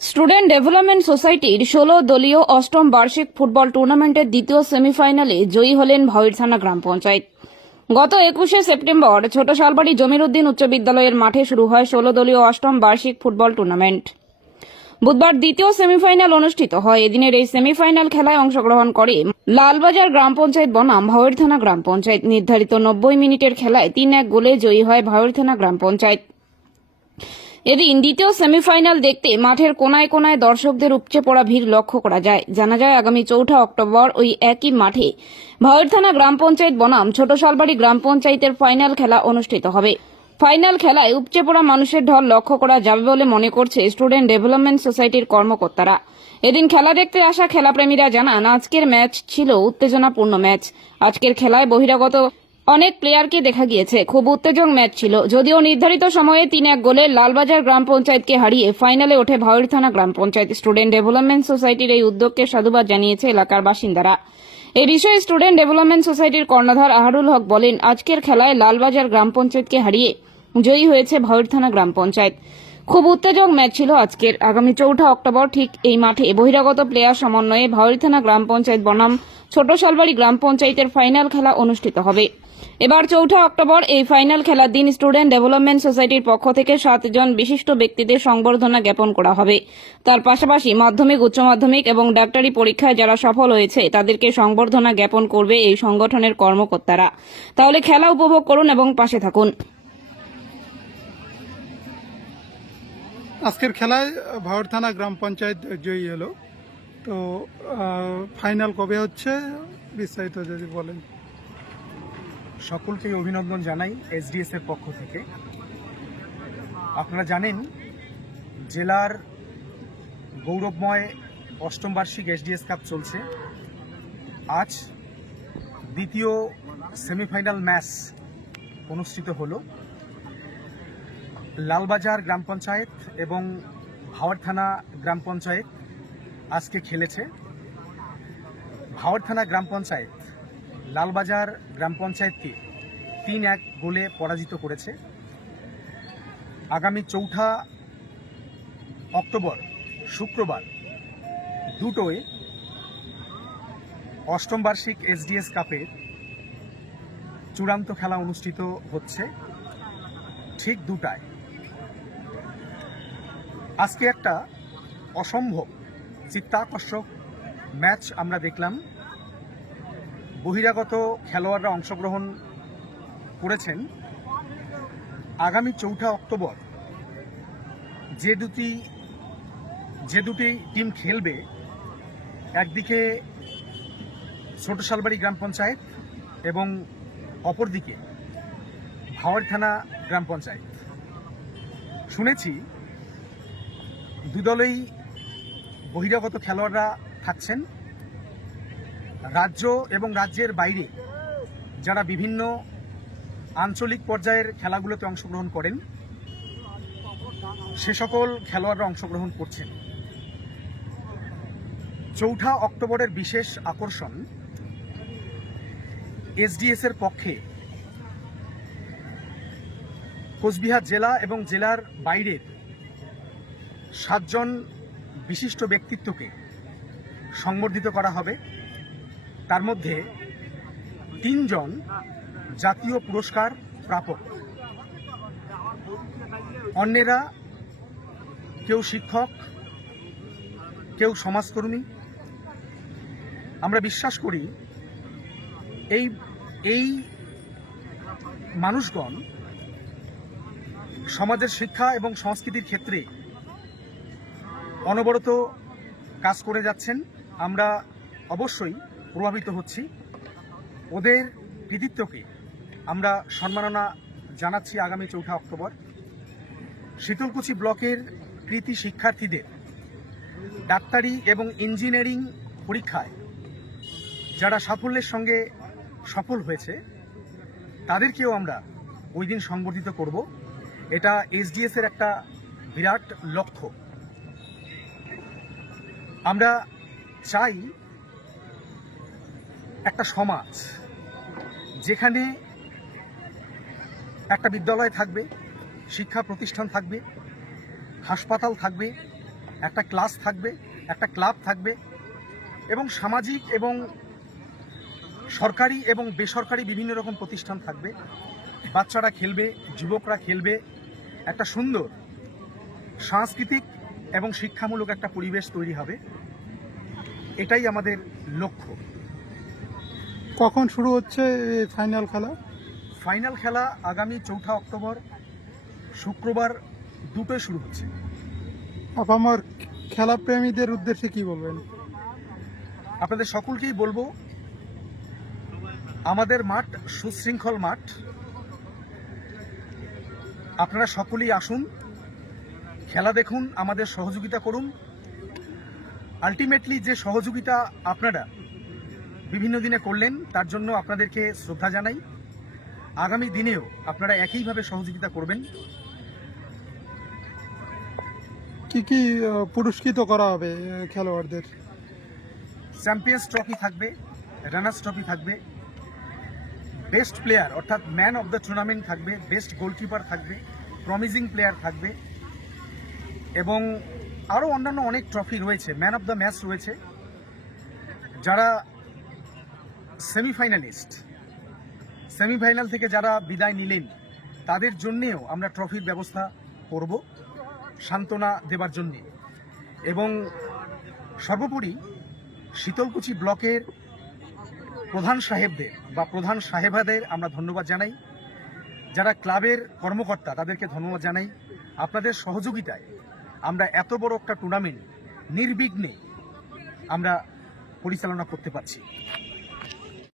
Student development সোসাইটির ষোলো দলীয় অষ্টম বার্ষিক ফুটবল টুর্নামেন্টের দ্বিতীয় সেমিফাইনালে জয়ী হলেন ভাওয়ের থানা গ্রাম পঞ্চায়েত। গত একুশে সেপ্টেম্বর ছোট শালবাড়ি জমিরুদ্দিন উচ্চ বিদ্যালয়ের মাঠে শুরু হয় ষোলো দলীয় অষ্টম বার্ষিক ফুটবল টুর্নামেন্ট। বুধবার দ্বিতীয় সেমিফাইনাল অনুষ্ঠিত হয়। এদিনের এই সেমিফাইনাল খেলায় অংশগ্রহণ করে লালবাজার গ্রাম পঞ্চায়েত বনাম ভাওয়ের থানা গ্রাম পঞ্চায়েত। নির্ধারিত নব্বই মিনিটের খেলায় তিন এক গোলে জয়ী হয় ভাওয়ের থানা গ্রাম পঞ্চায়েত। এদিন দ্বিতীয় সেমিফাইনাল দেখতে মাঠের কোনায় কোনায় দর্শকদের উপচে পড়া ভিড় লক্ষ্য করা যায়। জানা যায়, আগামী চৌঠা অক্টোবর ওই একই মাঠে ভাওয়ের থানা গ্রাম পঞ্চায়েত বনাম ছোট শালবাড়ি গ্রাম পঞ্চায়েতের ফাইনাল খেলা অনুষ্ঠিত হবে। ফাইনাল খেলায় উপচে পড়া মানুষের ঢল লক্ষ্য করা যাবে বলে মনে করছে স্টুডেন্ট ডেভেলপমেন্ট সোসাইটির কর্মকর্তারা। এদিন খেলা দেখতে আসা খেলাপ্রেমীরা জানান, আজকের ম্যাচ ছিল উত্তেজনাপূর্ণ ম্যাচ। আজকের খেলায় বহিরাগত অনেক প্লেয়ারকে দেখা গিয়েছে। খুব উত্তেজক ম্যাচ ছিল। যদিও নির্ধারিত সময়ে তিন এক গোলে লালবাজার গ্রাম পঞ্চায়েতকে হারিয়ে ফাইনালে ওঠে ভাওয়ের থানা গ্রাম পঞ্চায়েত। স্টুডেন্ট ডেভেলপমেন্ট সোসাইটির এই উদ্যোগকে সাধুবাদ জানিয়েছে এলাকার বাসিন্দারা। এই বিষয়ে স্টুডেন্ট ডেভেলপমেন্ট সোসাইটির কর্ণধার আহারুল হক বলেন, আজকের খেলায় লালবাজার গ্রাম পঞ্চায়েতকে হারিয়ে জয়ী হয়েছে ভাওয়ের থানা গ্রাম পঞ্চায়েত। খুব উত্তেজক ম্যাচ ছিল আজকের। আগামী চৌঠা অক্টোবর ঠিক এই মাঠে বহিরাগত প্লেয়ার সমন্বয়ে ভাওয়ের থানা গ্রাম পঞ্চায়েত বনাম ছোট শালবাড়ি গ্রাম পঞ্চায়েতের ফাইনাল খেলা অনুষ্ঠিত হবে। এবার চৌঠা অক্টোবর এই ফাইনাল খেলার দিন স্টুডেন্ট ডেভেলপমেন্ট সোসাইটির পক্ষ থেকে সাতজন বিশিষ্ট ব্যক্তিদের সংবর্ধনা জ্ঞাপন করা হবে। তার পাশাপাশি মাধ্যমিক, উচ্চ মাধ্যমিক এবং ডাক্তারি পরীক্ষায় যারা সফল হয়েছে, তাদেরকে সংবর্ধনা জ্ঞাপন করবে এই সংগঠনের কর্মকর্তারা। তাহলে খেলা উপভোগ করুন এবং পাশে থাকুন। আজকের খেলায় ভাওয়ার থানা গ্রাম পঞ্চায়েত জয়ী হলো। তো ফাইনাল কবে হচ্ছে, বিস্তারিত যদি বলেন। সকলকে অভিনন্দন জানাই এসডিএস এর পক্ষ থেকে। আপনারা জানেন, জেলার গৌরবময় অষ্টম বার্ষিক এসডিএস কাপ চলছে। আজ দ্বিতীয় সেমিফাইনাল ম্যাচ অনুষ্ঠিত হলো। লালবাজার গ্রাম পঞ্চায়েত এবং ভাওয়ার থানা গ্রাম পঞ্চায়েত আজকে খেলেছে। ভাওয়ার থানা গ্রাম পঞ্চায়েত লালবাজার গ্রাম পঞ্চায়েতকে তিন এক গোলে পরাজিত করেছে। আগামী চৌঠা অক্টোবর শুক্রবার দুটোয় অষ্টম বার্ষিক এসডিএস কাপের চূড়ান্ত খেলা অনুষ্ঠিত হচ্ছে ঠিক দুটায়। আজকে একটা অসম্ভব, চিত্তাকর্ষক ম্যাচ আমরা দেখলাম। বহিরাগত খেলোয়াড়রা অংশগ্রহণ করেছেন। আগামী চৌঠা অক্টোবর যে দুটি যে দুটি টিম খেলবে, একদিকে ছোট শালবাড়ি গ্রাম পঞ্চায়েত এবং অপরদিকে ভাওয়ার থানা গ্রাম পঞ্চায়েত। শুনেছি দুদলেই বহিরাগত খেলোয়াড়রা থাকছেন। রাজ্য এবং রাজ্যের বাইরে যারা বিভিন্ন আঞ্চলিক পর্যায়ের খেলাগুলোতে অংশগ্রহণ করেন, সে সকল খেলোয়াড়রা অংশগ্রহণ করছেন। চৌঠা অক্টোবরের বিশেষ আকর্ষণ এসডিএস এর পক্ষে কোচবিহার জেলা এবং জেলার বাইরের সাতজন বিশিষ্ট ব্যক্তিত্বকে সংবর্ধিত করা হবে। তার মধ্যে তিনজন জাতীয় পুরস্কার প্রাপক। অন্যেরা কেউ শিক্ষক, কেউ সমাজকর্মী। আমরা বিশ্বাস করি এই এই মানুষগণ সমাজের শিক্ষা এবং সংস্কৃতির ক্ষেত্রে অনবরত কাজ করে যাচ্ছেন। আমরা অবশ্যই প্রভাবিত হচ্ছি। ওদের কৃতিত্বকে আমরা সম্মাননা জানাচ্ছি আগামী চৌঠা অক্টোবর। শীতলকুচি ব্লকের কৃতি শিক্ষার্থীদের ডাক্তারি এবং ইঞ্জিনিয়ারিং পরীক্ষায় যারা সাফল্যের সঙ্গে সফল হয়েছে, তাদেরকেও আমরা ওই দিন সংবর্ধিত করব। এটা এসডিএস এর একটা বিরাট লক্ষ্য। আমরা চাই একটা সমাজ যেখানে একটা বিদ্যালয় থাকবে, শিক্ষা প্রতিষ্ঠান থাকবে, হাসপাতাল থাকবে, একটা ক্লাস থাকবে, একটা ক্লাব থাকবে এবং সামাজিক এবং সরকারি এবং বেসরকারি বিভিন্ন রকম প্রতিষ্ঠান থাকবে। বাচ্চারা খেলবে, যুবকরা খেলবে। একটা সুন্দর সাংস্কৃতিক এবং শিক্ষামূলক একটা পরিবেশ তৈরি হবে। এটাই আমাদের লক্ষ্য। কখন শুরু হচ্ছে ফাইনাল খেলা? ফাইনাল খেলা আগামী চৌঠা অক্টোবর শুক্রবার দুটোয় শুরু হচ্ছে। আমার খেলা প্রেমীদের উদ্দেশ্যে কি বলবেন? আপনাদের সকলকেই বলব আমাদের মাঠ সুশৃঙ্খল মাঠ। আপনারা সকলেই আসুন খেলা দেখুন আমাদের সহযোগিতা করুন। আলটিমেটলি যে সহযোগিতা আপনারা বিভিন্ন দিনে করলেন তার জন্য আপনাদেরকে শ্রদ্ধা জানাই। আগামী দিনেও আপনারা একইভাবে সহযোগিতা করবেন। কি কি পুরস্কৃত করা হবে খেলোয়াড়দের? চ্যাম্পিয়ন্স ট্রফি থাকবে রানার্স ট্রফি থাকবে বেস্ট প্লেয়ার অর্থাৎ ম্যান অফ দ্য টুর্নামেন্ট থাকবে বেস্ট গোলকিপার থাকবে প্রমিজিং প্লেয়ার থাকবে এবং আরও অন্যান্য অনেক ট্রফি রয়েছে ম্যান অফ দ্য ম্যাচ রয়েছে। যারা সেমিফাইনালিস্ট। সেমিফাইনাল থেকে যারা বিদায় নিলেন, তাদের জন্যেও আমরা ট্রফির ব্যবস্থা করব সান্ত্বনা দেবার জন্যে। এবং সর্বোপরি শীতলকুচি ব্লকের প্রধান সাহেবদের বা প্রধান সাহেবাদের আমরা ধন্যবাদ জানাই। যারা ক্লাবের কর্মকর্তা, তাদেরকে ধন্যবাদ জানাই। আপনাদের সহযোগিতায় আমরা এত বড় একটা টুর্নামেন্ট নির্বিঘ্নে আমরা পরিচালনা করতে পারছি।